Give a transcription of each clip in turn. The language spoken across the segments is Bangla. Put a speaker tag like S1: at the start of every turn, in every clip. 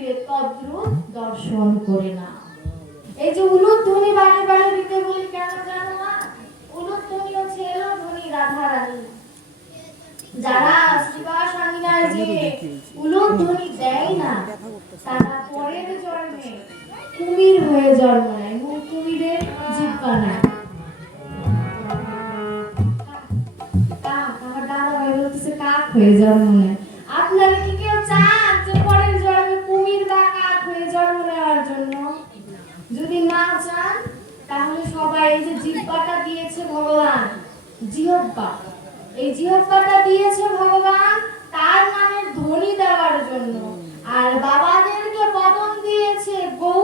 S1: মন্দিরে তদ্রুপ দর্শন করে না। এই যে উলুধ্বনি বারে বারে দিতে বলি কেন জানো না উলুধ্বনি হচ্ছে এলো ধ্বনি রাধা রানী যারা শিবা স্বামীনার যে উলুধ্বনি দেয় না, তারা পরের জন্মে কুমির হয়ে জন্ম নেয় এবং কুমিরের জিব্বা নেয় কাক আমার দাদা ভাই বলতেছে কাক হয়ে আপনারা কি কেউ চান যে পরের জন্মে কুমির বা কাক হয়ে জন্ম নেওয়ার জন্য যদি না চান তাহলে সবাই এই যে জিহ্বাটা দিয়েছে ভগবান, জিহ্বা। এই জিহ্বাটা দিয়েছে ভগবান, তার নামের ধ্বনি দেওয়ার জন্য। আর বাবাদেরকে বদন দিয়েছে গৌর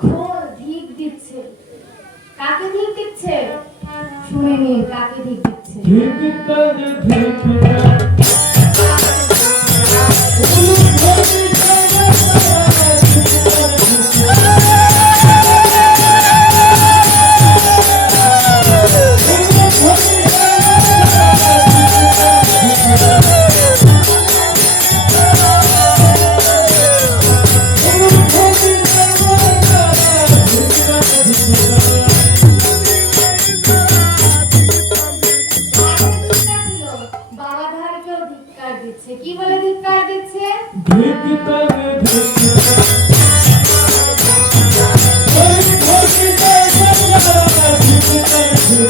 S1: খোল ধিক দিচ্ছে। কাকে ধিক দিচ্ছে? শুনে নিন কাকে ধিক দিচ্ছে? ধিক্কার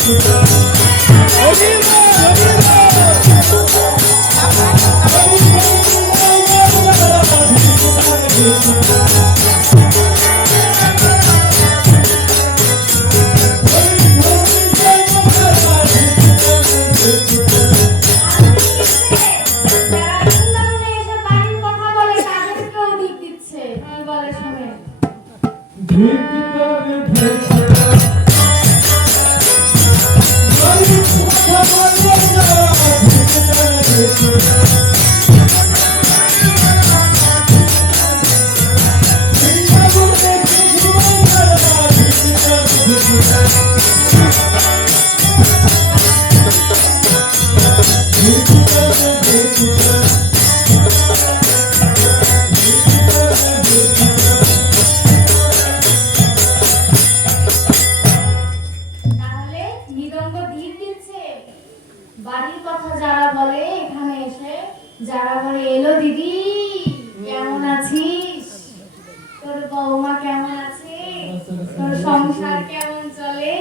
S1: যারা বৌমা কেমন আছে? তোর সংসার কেমন চলে?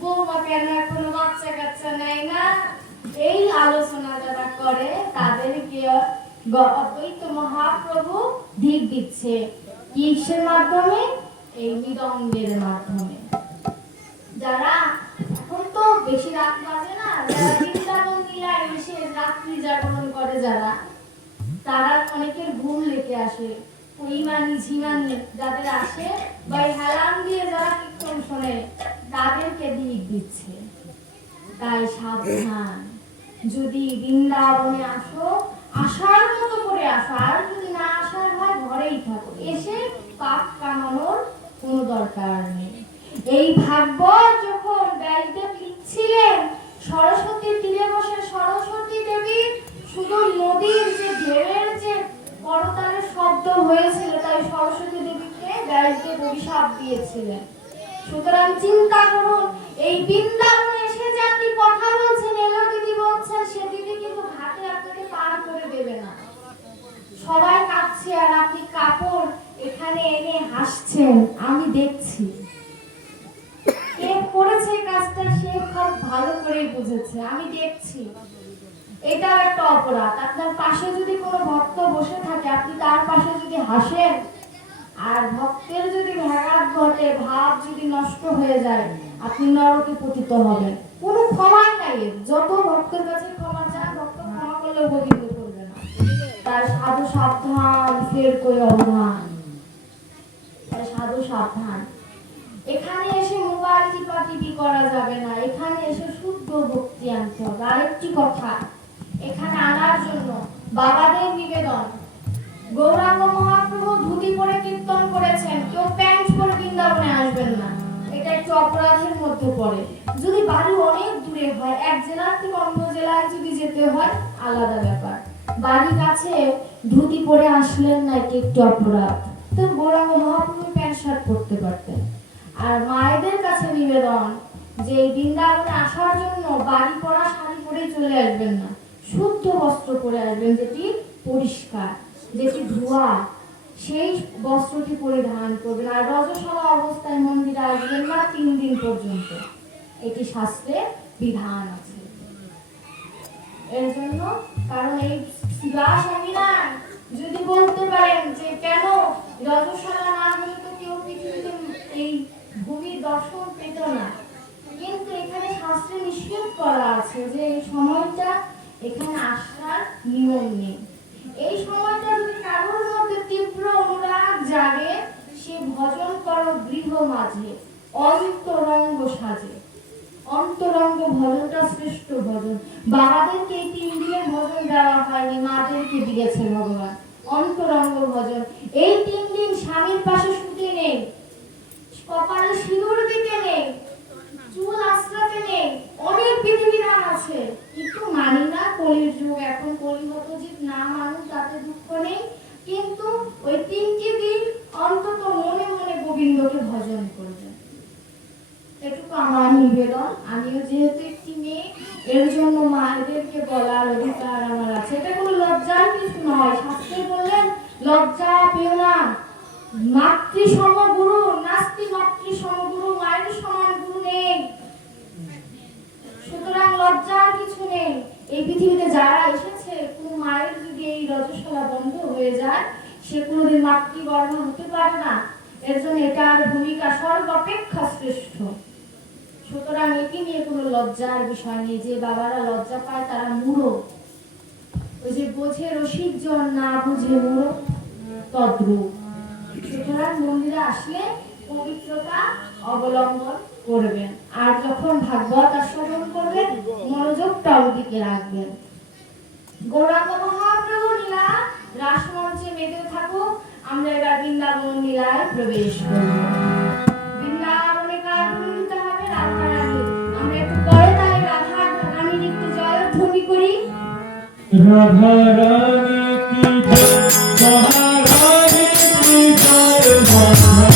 S1: বৌমা কেন এখনও বাচ্চা কাচ্চা নেয় না? এই আলোচনা যারা করে তাদেরকে অদ্বৈত মহাপ্রভু ধিক দিচ্ছে। কিসের মাধ্যমে? এই মৃদঙ্গের মাধ্যমে। যারা এখন তো বেশি রাত বাজে না, যারা বৃন্দাবন লীলায় এসে রাত্রি জাগরণ করে যারা, তারা অনেকের ঘুম লেগে আসে। ইমানি ঝিমানি যাদের আসে দিয়ে যারা কীর্তন শোনে, তাদেরকে দিচ্ছে। তাই সাবধান। যদি বৃন্দাবনে আসো, আসার মতো করে আসো। আর যদি না আসার হয়, ঘরেই থাকো। এসে পাপ কামানোর কোনো দরকার নেই। এই ভাগবত যখন ব্যাসদেব লিখছিলেন সরস্বতীর তীরে বসে সরস্বতী দেবী, শুধু নদীর যে ঢেউয়ের শব্দ হয়েছিল, তাই সরস্বতী দেবীকে ব্যাসদেব অভিশাপ দিয়েছিলেন। সুতরাং চিন্তা করুন, এই বৃন্দাবনে এসে যে আপনি কথা বলছেন এলো দিদি বলছেন, সে দিদি কিন্তু ঘাটে আপনাকে পার করে দেবে না। সবাই কাঁদছে আর আপনি কাপড় এখানে এনে হাসছেন, আমি দেখছি। কে করেছে কাজটা, সে খুব ভালো করেই বুঝেছে, আমি দেখছি। এটাও একটা অপরাধ। আপনার পাশে যদি কোনো ভক্ত বসে থাকে, আপনি তার পাশে যদি হাসেন, আর ভক্তের যদি ব্যাঘাত ঘটে, ভাব যদি নষ্ট হয়ে যায়, আপনি নরকে পতিত হবেন। কোনো ক্ষমাই নাই। যত ভক্তের কাছে ক্ষমা চান, ভক্ত ক্ষমা করলে গোবিন্দ করবে না। তার সাধু সাবধান, ফের কই অবধান তাই সাধু সাবধান। এখানে এসে মোবাইল টিপা টিপি করা যাবে না। এখানে এসে শুদ্ধ ভক্তি আনতে হবে। আরেকটি কথা। এখানে আনার জন্য বাবাদের নিবেদন। গৌরাঙ্গ মহাপ্রভু ধুতি পরে কীর্তন করেছেন, কেউ প্যান্ট পরে বৃন্দাবনে আসবেন না। এটা একটু অপরাধের মধ্যে পড়ে। যদি বাড়ি অনেক দূরে হয়, এক জেলা থেকে অন্য জেলায় যদি যেতে হয়, আলাদা ব্যাপার। বাড়ি কাছে ধুতি পরে আসলেন না, এটা একটু অপরাধ। তো গৌরাঙ্গ মহাপ্রভু প্যান্ট শার্ট পরতে পারতেন। আর মায়েদের কাছে নিবেদন যে বৃন্দাবনে আসার জন্য বাড়ি পরা শাড়ি পরেই চলে আসবেন না। শুদ্ধ বস্ত্র পরে আসবেন, যেটি পরিষ্কার, যেটি ধোয়া, সেই বস্ত্রটি পরিধান করবেন। আর রজসলা অবস্থায় মন্দিরে আসবেন না তিন দিন পর্যন্ত। এটি শাস্ত্রে বিধান আছে। এর জন্য কারণ এই শিবা স্বামীরা যদি বলতে পারেন যে কেন রজস্বলা না হলে তো কেউ পৃথিবীতে এই ভূমির দর্শন পেত না। কিন্তু এখানে শাস্ত্রে নিশ্চিত করা আছে যে এই সময়টা এখানে আসার নিয়ম নেই। এই সময়টা যদি কারোর মধ্যে তীব্র অনুরাগ জাগে, সে ভজন করো গৃহ মাঝে, অন্তরঙ্গ সাজে। অন্তরঙ্গ ভজনটা শ্রেষ্ঠ ভজন। বাবাদেরকে এই তিন দিনের ভজন দেওয়া হয়নি, মাদেরকে দিয়েছে ভগবান। অন্তরঙ্গ ভজন। এই তিন দিন স্বামীর পাশে শুতে নেই, কপালে সিঁদুর দিতে নেই চুল আশ্রাতে নেই, অনেক বিধিবিধান আছে। কিন্তু মানি না, কলির যুগ, এখন কলিগত যে না মানুষ, তাতে দুঃখ নেই। কিন্তু ওই তিনটি দিন অন্তত মনে মনে গোবিন্দকে ভজন করবেন। এটুকু আমার নিবেদন। আমিও যেহেতু একটি মেয়ে, এর জন্য মায়েদেরকে বলার অধিকার আমার আছে। এটা কোনো লজ্জার কিছু নয়। শাস্ত্রে বললেন, লজ্জা পেও না। মাতৃ সমগুরু নাস্তি মাতৃ সমগুরু মায়ের সমান গুরু নেই সুতরাং লজ্জার কিছু নেই। এই পৃথিবীতে যারা এসেছে, কোন মায়ের যদি এই রজস্বলা বন্ধ হয়ে যায়, সে কোনোদিন মাতৃগর্ভ হতে পারে না। এর জন্য এটার ভূমিকা সর্বাপেক্ষা শ্রেষ্ঠ। সুতরাং এটি নিয়ে কোনো লজ্জার বিষয় নেই। যে বাবারা লজ্জা পায়, তারা মূঢ়। ওই যে বোঝে রসিক জন না বুঝে মূঢ়, তদ্রূপ। সুতরাং মন্দিরে আসলে পবিত্রতা অবলম্বন করবেন। আর যখন ভাগবত আস্বাদন করবেন মনোযোগ টলদিকে রাখবেন। গৌরাঙ্গ মহাপ্রভু লীলা, রাসমঞ্চে মেতে থাকুক, আমরা এবার বৃন্দাবন লীলায় প্রবেশ করব। রাধারানী।
S2: কি জয়?
S1: মহারানী কি জয়? মহারানী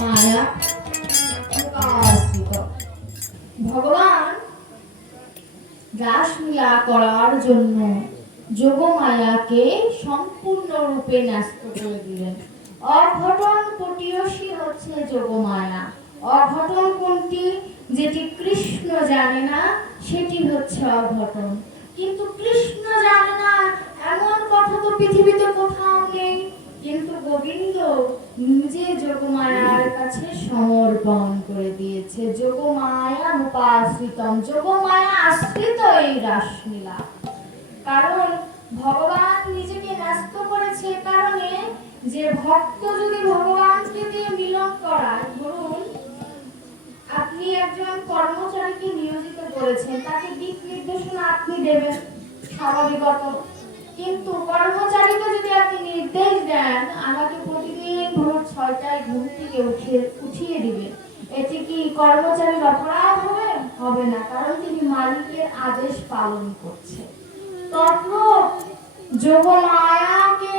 S1: মায়া। উপাসিত ভগবান রাসলীলা করার জন্য যোগমায়াকে সম্পূর্ণরূপে ন্যস্ত করে দিলেন। অঘটন পটীয়সী হচ্ছে যোগমায়া। অঘটন কোনটি? যেটি কৃষ্ণ জানে না, সেটি হচ্ছে অঘটন। কিন্তু কৃষ্ণ জানে যোগমায়ার কাছে সমর্পণ করে দিয়েছে। যোগমায়া উপাশ্রিতম যোগমায়া আশ্রিত এই রাসলীলা। কারণ ভগবান নিজেকে ন্যস্ত করেছে কারণে যে ভক্ত যদি ভগবানকে দিয়ে মিলন করায়, ধরুন, আপনি একজন কর্মচারীকে নিয়োজিত করেছেন, তাকে দিক নির্দেশনা আপনি দেবেন স্বাভাবিকত। কিন্তু কর্মচারীকে যদি আপনি নির্দেশ দেন, আমাকে ছয়টায় ঘুম থেকে উঠিয়ে উঠিয়ে দিবে। এতে কি কর্মচারীর অপরাধ হবে? হবে না, কারণ তিনি মালিকের আদেশ পালন করছে। তখন যোগমায়াকে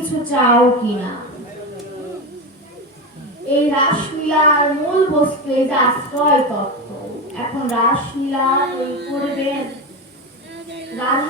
S1: কাছে চাও কিনা? এই রাসলীলার মূল বস্তু এটা আশ্রয় তত্ত্ব এখন রাসলীলা করবেন। রাধা